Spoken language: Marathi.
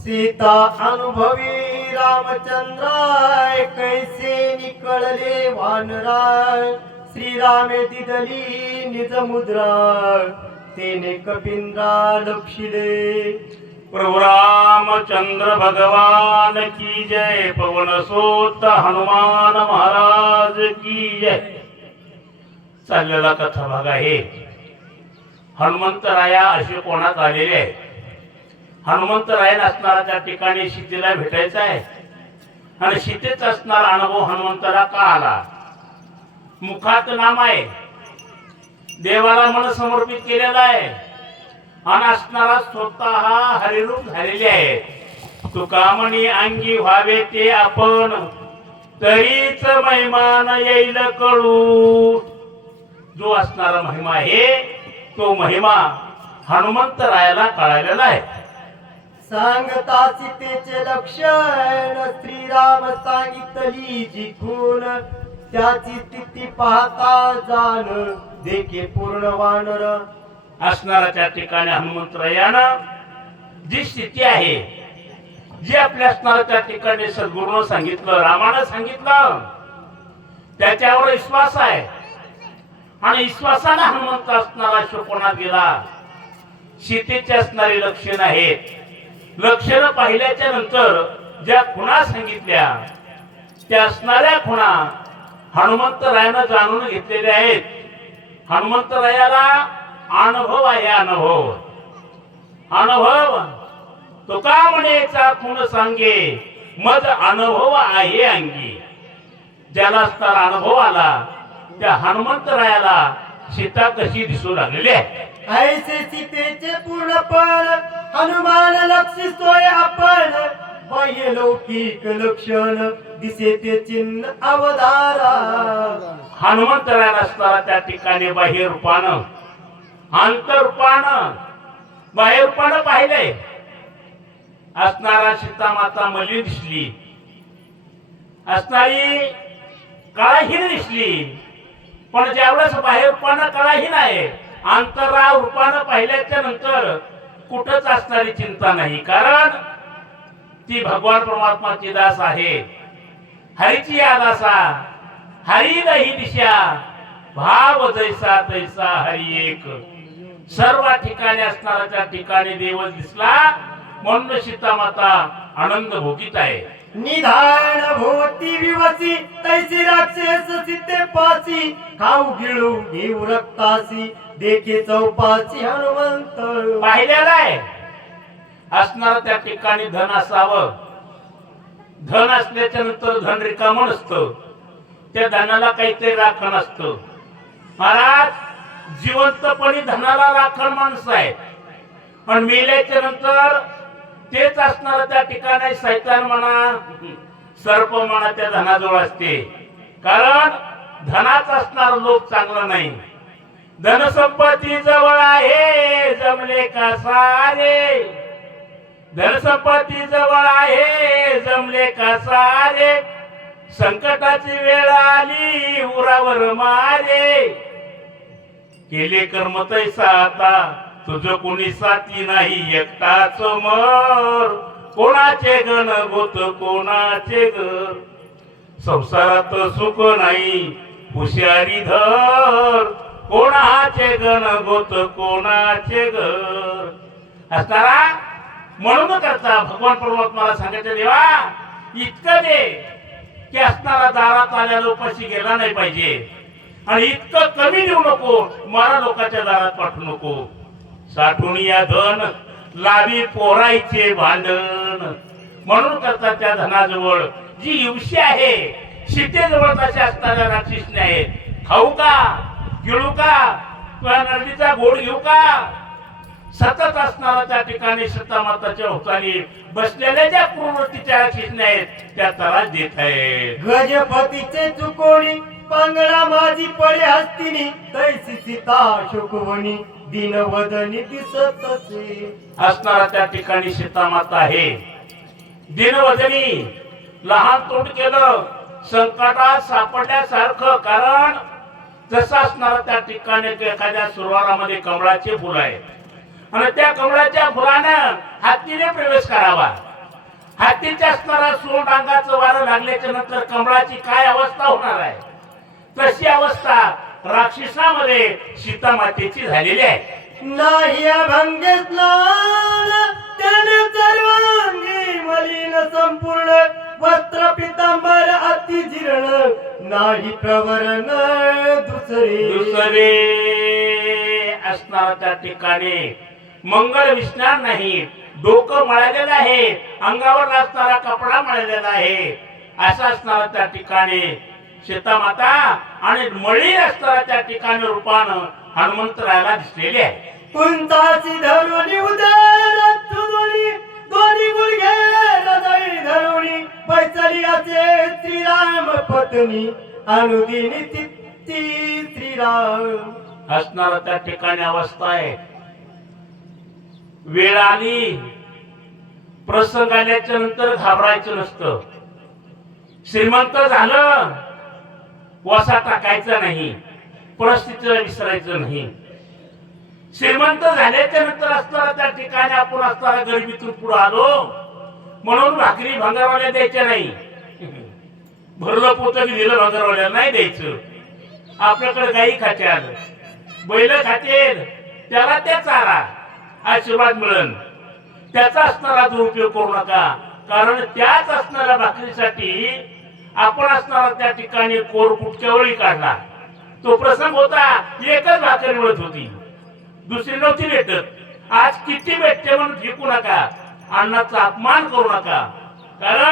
सीता अनुभवी रामचंद्राय कैसे निकळले वानराय श्रीरामे दिदली निज मुद्रा तेने कपिंद्रा लक्षिले। प्रभु रामचंद्र भगवान की जय। पवन सोत हनुमान महाराज की जय। चाललेला कथा भाग आहे हनुमंतराया असे कोणात आलेले आहे। हनुमंतराया असणारा त्या ठिकाणी सीतेला भेटायचा आहे आणि सीतेचा असणारा अनुभव हनुमंताला का आला। मुखात नाम आहे, देवाला मन समर्पित केलेला आहे आणि असणारा स्वतः हरिरूप झालेले आहे। तुका म्हणी अंगी व्हावे ते आपण तरीच महिमान येईल कळू। जो असणारा महिमा आहे तो महिमा हनुमंतरायाला कळालेला आहे। सांगता सीतेचे लक्षण श्रीराम सांगितली जिकून त्याची स्थिती पाहता जाण देखे पूर्ण वानर। असणारा त्या ठिकाणी हनुमंतरायानं जी स्थिती आहे जी आपल्या असणारा त्या ठिकाणी सद्गुरूनं सांगितलं, रामानं सांगितलं, त्याच्यावर विश्वास आहे आणि विश्वासाने हनुमंत असणारा शोकनात गेला। सीतेची असणारी लक्षण आहेत, लक्षण पाहिल्याच्या नंतर ज्या खुणा सांगितल्या त्या असणाऱ्या खुणा हनुमंतरायानं जाणून घेतलेल्या आहेत। हनुमंतरायाला अनुभव आहे, अनुभव अनुभव तुका म्हणेचा खुण सांगे मज अनुभव आहे अंगी। ज्याला असणारा अनुभव आला त्या हनुमंतरायाला सीता कशी दिसू लागलेली आहे। ऐसे सीतेचे पूर्णपण हनुमान लक्षितोय आपण बाह्य लौकिक लक्षण दिसे ते चिन्ह अवधारा। हनुमंतरायाला असणारा त्या ठिकाणी बाह्य रूपानं अंतरूपानं बाह्य रूपानं पाहिले असणारा सीता माता मलिन दिसली, असणारी काळाहीन दिसली, पण ज्यावेळेस बाह्य रूपानं काळाहीन आहे अंतराळ रूपानं पाहिल्याच्या नंतर कुठंच असणारी चिंता नाही, कारण ती भगवान परमात्माची दास आहे। हरीची या दासा हरी नाही दिशा भाव जैसा तैसा हरी एक। सर्व ठिकाणी असणारा त्या ठिकाणी देव दिसला म्हणून सीता माता आनंद भोगीत आहे। निधान भोवती विवसी तैसी राक्षस सीते पासी खाऊ गिळू घेऊ रक्तासी देखे चौपासी हनुमंत। पाहिलेला आहे असणार त्या ठिकाणी धन असावं, धन असल्याच्या नंतर धन रिकामं नसतं, त्या धनाला काहीतरी राखण असतं। महाराज जिवंतपणी धनाला राखण माणसं आहे पण मेल्याच्या नंतर तेच असणार त्या ठिकाणी शैतान म्हणा सर्प म्हणा त्या धनाजवळ असते, कारण धनाचा असणार लोक चांगला नाही। धनसंपत्ती जवळ आहे जमले का सारे, धनसंपत्ती जवळ आहे जमले का सारे, संकटाची वेळ आली उरावर मारे, केले कर्म तैसा आता तुझं कोणी साथी नाही एकटाच मर, कोणाचे गण गोत कोणाचे घर, संसारात सुख नाही हुशारी धर, कोणाचे गण गोत कोणाचे घर। असणारा म्हणून करता भगवान परमात्माला सांगायचं देवा इतकं दे की असणारा दारात आल्याला उपाशी गेला नाही पाहिजे आणि इतकं कमी देऊ नको मला लोकांच्या दारात पाठवू नको। साठवून या धन लावी पोरायचे भांडण, म्हणून करता त्या धनाजवळ जी युवशी आहे सीतेजवळ तसे असणाऱ्या राक्षसने आहे। खाऊ का गिळू का तुझ्या नंदीचा गोड घेऊ का, सतत असणारा त्या ठिकाणी सीता माताच्या होतानी बसलेल्या ज्या पूर्वतीच्या राक्षसने आहेत त्या त्रास देत आहे। गजपतीचे चुकोणी पांगळा माझी पडे हस्तिनी तैसी सीता शोकवणी दिनवदनी दिसतसे। असणारा त्या ठिकाणी सीता माता आहे दिनवदनी, लहान तोंड केलं संकटात सापडल्यासारखं, कारण जसं असणारा त्या ठिकाणी एखाद्या सुरवारामध्ये कमळाचे फुल आहे आणि त्या कमळाच्या फुलानं हत्तीने प्रवेश करावा हातीच्या असणारा सोंड अंगाचं वारं लागल्याच्या नंतर कमळाची काय अवस्था होणार आहे, तशी अवस्था राक्षसामध्ये सीता मातेची झालेली आहे. नाही अभंग स्नान त्याने सर्वांगी मलिन संपूर्ण वस्त्र पितांबर अति जीर्ण नाही प्रवरण दुसरे असणारा त्या ठिकाणी मंगळ विस्नान नाही, डोकं मळलेलं आहे, अंगावर असणारा कपडा मळलेला आहे, असा असणारा त्या ठिकाणी सीता माता आणि मळी असणारा त्या ठिकाणी रूपानं हनुमंतरायाला दिसलेली आहे. कुंताची धरुणी उदर तुझोनी दोन्ही गुडघे हृदय धरुणी बैसली असे श्रीराम पत्नी अनुदिनी तित्ती श्रीराम असणारा त्या ठिकाणी अवस्था आहे. वेळ आली, प्रसंग आल्याच्या नंतर घाबरायचं नसतं. श्रीमंत झालं, वसा टाकायचा नाही, परिस्थितीला विसरायचं नाही. श्रीमंत झाल्याच्या नंतर असताना त्या ठिकाणी आपण असताना गरिबीतून पुढे आलो म्हणून भाकरी भंगारवाल्या द्यायच्या नाही. भरलं पोतं दिलं भंगारवाल्या नाही द्यायचं. आपल्याकडे गाई खात्याल, बैल खातेल, त्याला त्या चारा आशीर्वाद मिळेल, त्याचा असणारा दुरुपयोग करू नका. कारण त्याच असणाऱ्या भाकरीसाठी आपण असणारा त्या ठिकाणी कोरकुटच्या वळी काढला. तो प्रसंग होता, एकच भाकरी मिळत होती, दुसरी नव्हती भेटत. आज किती भेटते म्हणून फेकू नका, अन्नाचा अपमान करू नका. कारण